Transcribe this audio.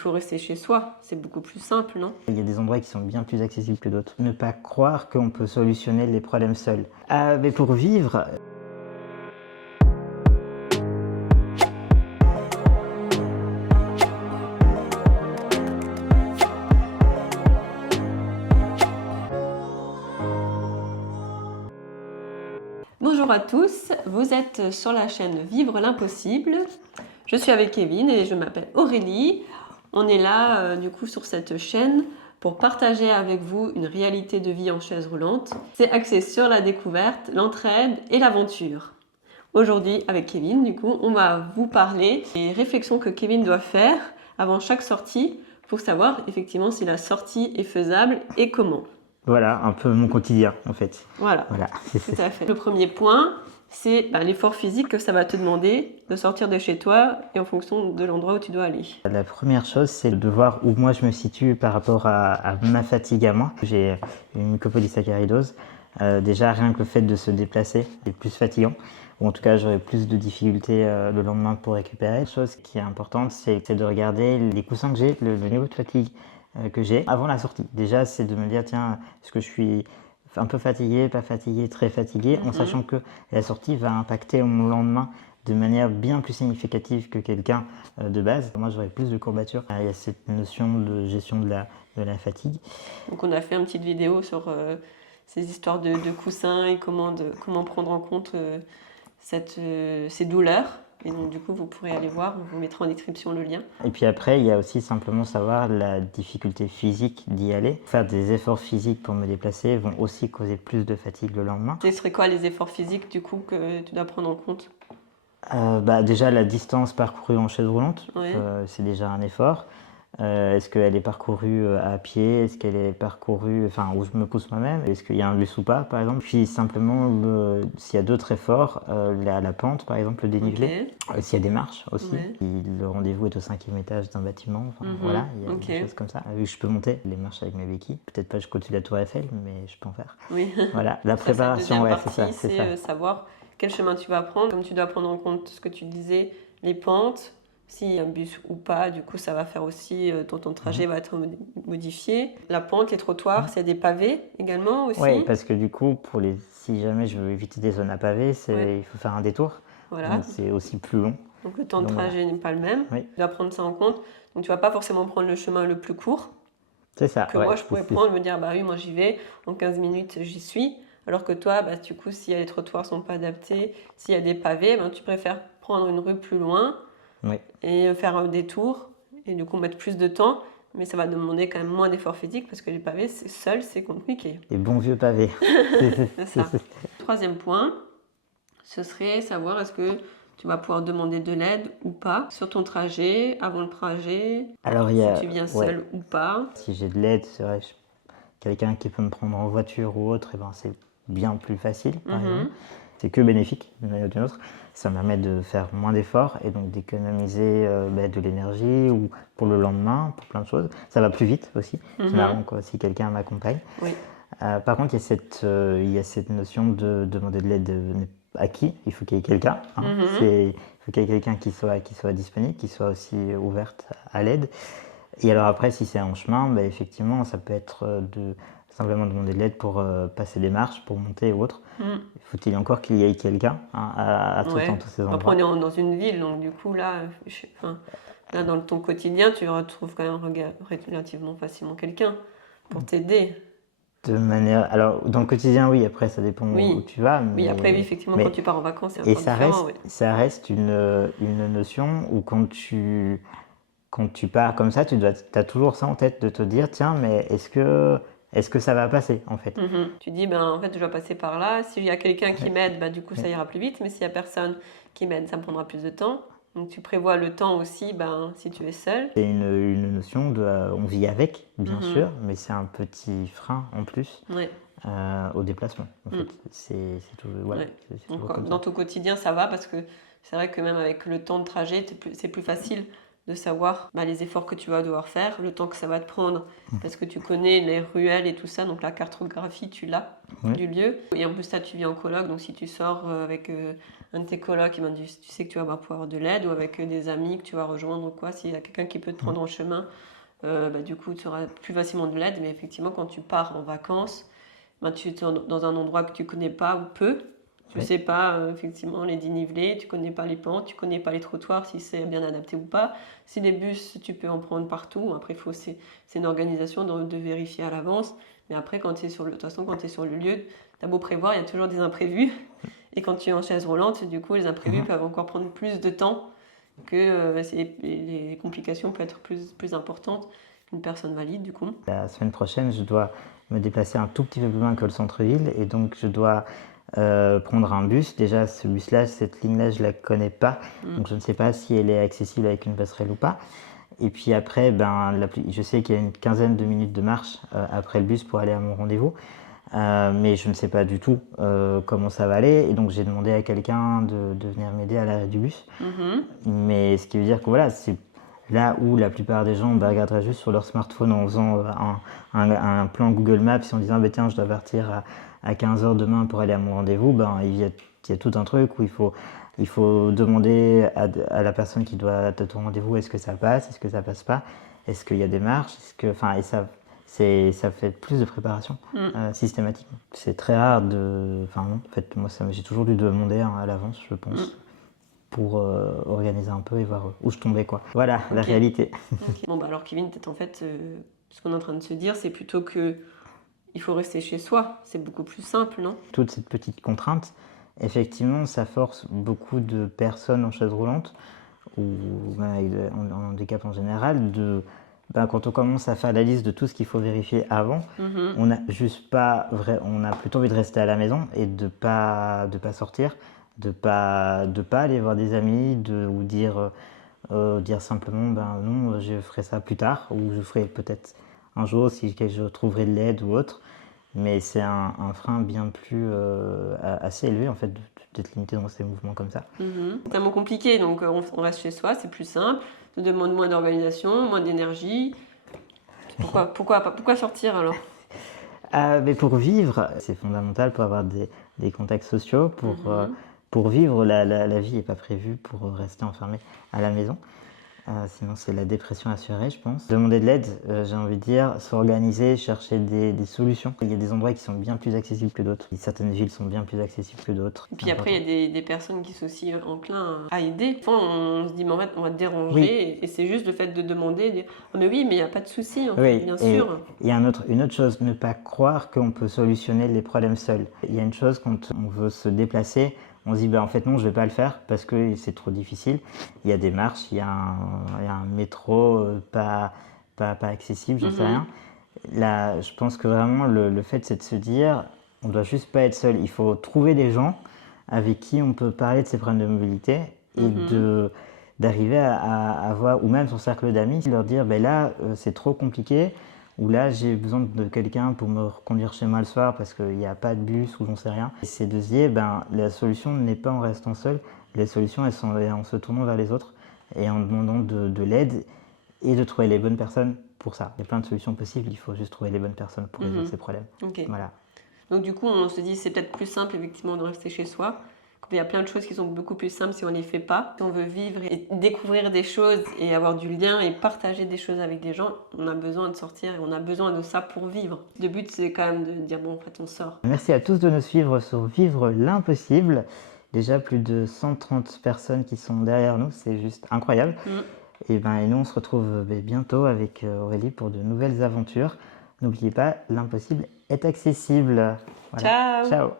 faut rester chez soi. C'est beaucoup plus simple, non? Il y a des endroits qui sont bien plus accessibles que d'autres. Ne pas croire qu'on peut solutionner les problèmes seul. Mais pour vivre, Bonjour à tous, vous êtes sur la chaîne Vivre l'impossible. Je suis avec Kevin et je m'appelle Aurélie. On est là du coup sur cette chaîne pour partager avec vous une réalité de vie en chaise roulante. C'est axé sur la découverte, l'entraide et l'aventure. Aujourd'hui avec Kevin, du coup, on va vous parler des réflexions que Kevin doit faire avant chaque sortie pour savoir effectivement si la sortie est faisable et comment. voilà, un peu mon quotidien en fait. Voilà. Tout à fait. Le premier point, c'est l'effort physique que ça va te demander de sortir de chez toi et en fonction de l'endroit où tu dois aller. La première chose, c'est de voir où moi je me situe par rapport à ma fatigue à moi. J'ai une mucopolysaccharidose. Déjà, rien que le fait de se déplacer est plus fatigant. Ou en tout cas, j'aurai plus de difficultés le lendemain pour récupérer. La chose qui est importante, c'est de regarder les coussins que j'ai, le niveau de fatigue que j'ai avant la sortie. Déjà, c'est de me dire, tiens, est-ce que je suis un peu fatigué, pas fatigué, très fatigué, en sachant que la sortie va impacter mon lendemain de manière bien plus significative que quelqu'un de base. Moi, j'aurais plus de courbatures. Il y a cette notion de gestion de la fatigue. Donc, on a fait une petite vidéo sur ces histoires de coussins et comment prendre en compte ces douleurs. Et donc, du coup, vous pourrez aller voir, on vous mettra en description le lien. Et puis après, il y a aussi simplement savoir la difficulté physique d'y aller. Faire des efforts physiques pour me déplacer vont aussi causer plus de fatigue le lendemain. Ce serait quoi les efforts physiques, du coup, que tu dois prendre en compte? Déjà, la distance parcourue en chaise roulante, Ouais. c'est déjà un effort. Est-ce qu'elle est parcourue à pied? Est-ce qu'elle est parcourue, où je me pousse moi-même? Est-ce qu'il y a un bus ou pas, par exemple? Puis simplement, s'il y a d'autres efforts, la pente, par exemple, le dénivelé. Okay. S'il y a des marches aussi. Ouais. Le rendez-vous est au 5e étage d'un bâtiment. Voilà, il y a des choses comme ça. Vu que je peux monter les marches avec mes béquilles. Peut-être pas jusqu'au-dessus de la tour Eiffel, mais je peux en faire. Oui. Voilà, la préparation, ouais, c'est ça. c'est savoir quel chemin tu vas prendre. Comme tu dois prendre en compte ce que tu disais, les pentes, s'il y a un bus ou pas, du coup ça va faire aussi, ton trajet va être modifié. La pente, les trottoirs, s'il y a des pavés également aussi. Oui, parce que du coup, si jamais je veux éviter des zones à pavés, il faut faire un détour. Voilà. Donc c'est aussi plus long. Donc le temps de trajet n'est pas le même. Oui. Tu dois prendre ça en compte. Donc tu vas pas forcément prendre le chemin le plus court. C'est ça. Que moi je pourrais prendre, me dire bah oui, moi j'y vais, en 15 minutes j'y suis. Alors que toi, du coup, si les trottoirs sont pas adaptés, s'il y a des pavés, tu préfères prendre une rue plus loin et faire un détour et du coup mettre plus de temps. Mais ça va demander quand même moins d'efforts physiques parce que les pavés, seul, c'est compliqué. Les bons vieux pavés. C'est ça. Troisième point, ce serait savoir est-ce que tu vas pouvoir demander de l'aide ou pas sur ton trajet, avant le trajet, si tu viens seul ou pas. Si j'ai de l'aide, c'est vrai, quelqu'un qui peut me prendre en voiture ou autre, c'est bien plus facile, par exemple. C'est que bénéfique d'une manière ou d'une autre. Ça me permet de faire moins d'efforts et donc d'économiser de l'énergie ou pour le lendemain, pour plein de choses. Ça va plus vite aussi, généralement, si quelqu'un m'accompagne. Oui. Par contre, il y a cette notion de demander de l'aide à qui? Il faut qu'il y ait quelqu'un. Il faut qu'il y ait quelqu'un qui soit disponible, qui soit aussi ouverte à l'aide. Et alors après, si c'est en chemin, effectivement, ça peut être de simplement demander de l'aide pour passer des marches, pour monter ou autre. Faut-il encore qu'il y ait quelqu'un à tous ces endroits. Après, on est dans une ville, donc du coup, là, dans ton quotidien, tu retrouves quand même relativement facilement quelqu'un pour t'aider. De manière... Alors, dans le quotidien, oui, après, ça dépend où tu vas. Oui, après, effectivement, quand tu pars en vacances, c'est encore différent. Ça reste une notion où quand tu pars comme ça, tu as toujours ça en tête, de te dire, tiens, mais est-ce que ça va passer, en fait? Tu dis, en fait, je dois passer par là. S'il y a quelqu'un qui m'aide, du coup, ça ira plus vite. Mais s'il n'y a personne qui m'aide, ça me prendra plus de temps. Donc, tu prévois le temps aussi, si tu es seul. C'est une notion on vit avec, bien sûr, mais c'est un petit frein en plus au déplacement. En fait, c'est toujours, Donc, dans ton quotidien, ça va parce que c'est vrai que même avec le temps de trajet, c'est plus facile de savoir les efforts que tu vas devoir faire, le temps que ça va te prendre, parce que tu connais les ruelles et tout ça, donc la cartographie, tu l'as du lieu. Et en plus, ça, tu vis en coloc, donc si tu sors avec un de tes colocs, eh ben, tu sais que tu vas pouvoir avoir de l'aide, ou avec des amis que tu vas rejoindre ou quoi, s'il y a quelqu'un qui peut te prendre en chemin, du coup, tu auras plus facilement de l'aide. Mais effectivement, quand tu pars en vacances, tu es dans un endroit que tu connais pas ou peu. Tu ne sais pas effectivement les dénivelés, tu ne connais pas les pentes, tu ne connais pas les trottoirs, si c'est bien adapté ou pas. Si les bus, tu peux en prendre partout. Après, c'est une organisation de vérifier à l'avance. Mais après, quand tu es sur de toute façon, quand tu es sur le lieu, tu as beau prévoir, il y a toujours des imprévus. Et quand tu es en chaise roulante, du coup, les imprévus peuvent encore prendre plus de temps que les complications peuvent être plus importantes qu'une personne valide, du coup. La semaine prochaine, je dois me déplacer un tout petit peu plus loin que le centre-ville et donc je dois prendre un bus. Déjà, ce bus-là, cette ligne-là, je ne la connais pas, donc je ne sais pas si elle est accessible avec une passerelle ou pas. Et puis après, je sais qu'il y a une quinzaine de minutes de marche après le bus pour aller à mon rendez-vous, mais je ne sais pas du tout comment ça va aller. Et donc j'ai demandé à quelqu'un de venir m'aider à l'arrêt du bus. Mais ce qui veut dire que voilà, c'est là où la plupart des gens regarderaient juste sur leur smartphone en faisant un plan Google Maps et en disant tiens, je dois partir à 15h demain pour aller à mon rendez-vous. Il y a tout un truc où il faut demander à la personne qui doit à ton rendez-vous est-ce que ça passe, est-ce que ça passe pas, est-ce qu'il y a des marches, et ça fait plus de préparation systématiquement. C'est très rare non, en fait, moi j'ai toujours dû demander à l'avance, je pense. Pour organiser un peu et voir où je tombais, quoi. Voilà, la réalité. Bon, alors Kevin, peut-être en fait, ce qu'on est en train de se dire, c'est plutôt que il faut rester chez soi. C'est beaucoup plus simple, non? Toute cette petite contrainte, effectivement, ça force beaucoup de personnes en chaise roulante ou en handicap en général quand on commence à faire la liste de tout ce qu'il faut vérifier avant, on n'a plutôt envie de rester à la maison et de pas sortir. De pas aller voir des amis ou dire simplement non, je ferai ça plus tard ou je ferai peut-être un jour si je trouverai de l'aide ou autre, mais c'est un frein bien plus assez élevé en fait d'être limité dans ces mouvements comme ça. C'est un mot compliqué, donc on reste chez soi, c'est plus simple, ça demande moins d'organisation, moins d'énergie. Pourquoi sortir alors? Mais pour vivre, c'est fondamental pour avoir des contacts sociaux, pour vivre, la vie n'est pas prévue pour rester enfermé à la maison. Sinon, c'est la dépression assurée, je pense. Demander de l'aide, j'ai envie de dire, s'organiser, chercher des solutions. Il y a des endroits qui sont bien plus accessibles que d'autres. Certaines villes sont bien plus accessibles que d'autres. Et puis après, il y a des personnes qui sont aussi enclins à aider. Enfin, on se dit, mais en fait, on va te déranger. Et c'est juste le fait de demander, de dire, oh, mais oui, mais il n'y a pas de souci, bien sûr. Il y a une autre chose, ne pas croire qu'on peut solutionner les problèmes seul. Il y a une chose, quand on veut se déplacer, on se dit en fait non, je vais pas le faire parce que c'est trop difficile. Il y a des marches, il y a un métro pas accessible, je sais rien. Là, je pense que vraiment le fait c'est de se dire on doit juste pas être seul. Il faut trouver des gens avec qui on peut parler de ces problèmes de mobilité et d'arriver à avoir, ou même son cercle d'amis, leur dire là c'est trop compliqué. Ou là j'ai besoin de quelqu'un pour me reconduire chez moi le soir parce qu'il n'y a pas de bus ou j'en sais rien. Et c'est de se dire, la solution n'est pas en restant seul, les solutions elles sont en se tournant vers les autres et en demandant de l'aide et de trouver les bonnes personnes pour ça. Il y a plein de solutions possibles, il faut juste trouver les bonnes personnes pour résoudre ces problèmes. Voilà. Donc du coup on se dit c'est peut-être plus simple effectivement de rester chez soi. Il y a plein de choses qui sont beaucoup plus simples si on ne les fait pas. Si on veut vivre et découvrir des choses et avoir du lien et partager des choses avec des gens, on a besoin de sortir et on a besoin de ça pour vivre. Le but, c'est quand même de dire, bon, en fait, on sort. Merci à tous de nous suivre sur Vivre l'impossible. Déjà plus de 130 personnes qui sont derrière nous, c'est juste incroyable. Et nous, on se retrouve bientôt avec Aurélie pour de nouvelles aventures. N'oubliez pas, l'impossible est accessible. Voilà. Ciao. Ciao.